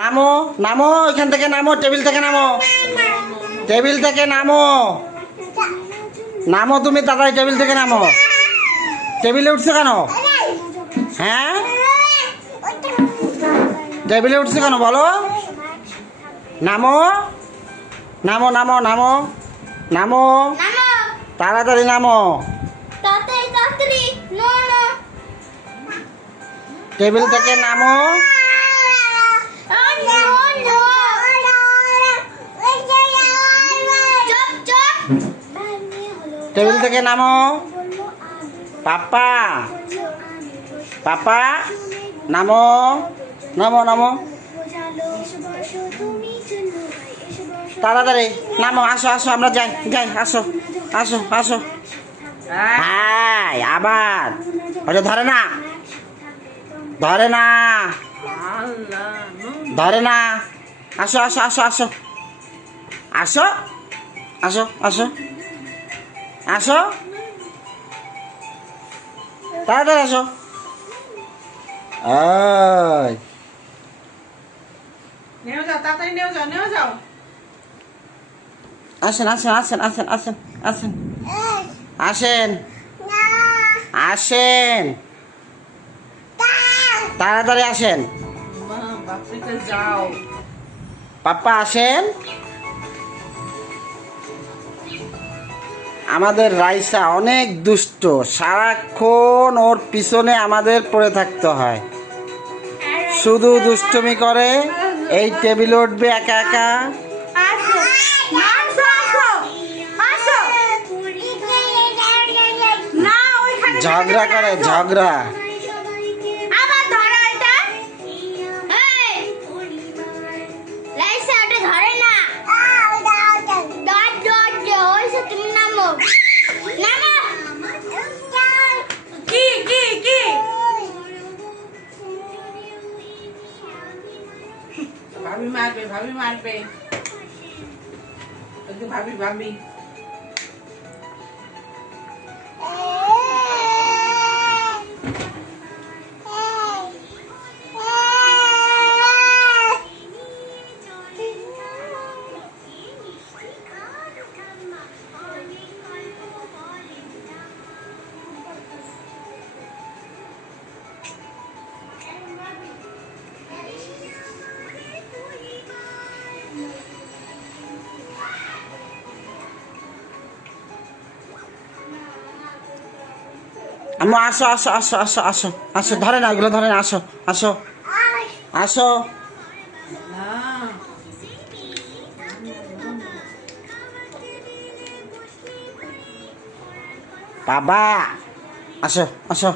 নামো নামো এখান থেকে নামো টেবিল থেকে নামো। টেবিল থেকে নামো। নামো তুমি তাড়াতাড়ি টেবিল থেকে নামো। টেবিলে উঠছো কেন? হ্যাঁ? টেবিলে উঠছো কেন বলো? নামো। নামো নামো নামো। নামো। তাড়াতাড়ি নামো। টেবিল থেকে নামো নো নো চুপ চুপ টেবিল থেকে নামো। পাপা। পাপা, নামো। নামো নামো। তাড়াতাড়ি, নামো, আসো আসো, আমরা যাই যাই, আসো আসো আসো। হাই, আবার। ওটা ধরে না। ধরে না। ধরে না। আসো আসো আসো আসো। আসো আসো আসো। আসো তাড়াতাড়ি আসো ওই নেও যাও তাড়াতাড়ি নেও যাও নেও যাও আসেন আসেন আসেন আসেন আসেন আসেন আসেন আসেন তাড়াতাড়ি আসেন মা বাপরিতে যাও পাপ্পা আসেন আমাদের রাইসা অনেক দুষ্ট। সারাক্ষণ ওর পিছনে আমাদের পড়ে থাকতে হয়। শুধু দুষ্টমি করে এই টেবিল উঠবে একা একা। ঝগড়া করে ঝগড়া। भाभी मार पे भाभी मार पे। भाभी भाभी। আম্মা, আসো আসো আসো আসো আসো আসো ধরে না এগুলো ধরে না আসো আসো আসো। বাবা, আসো আসো।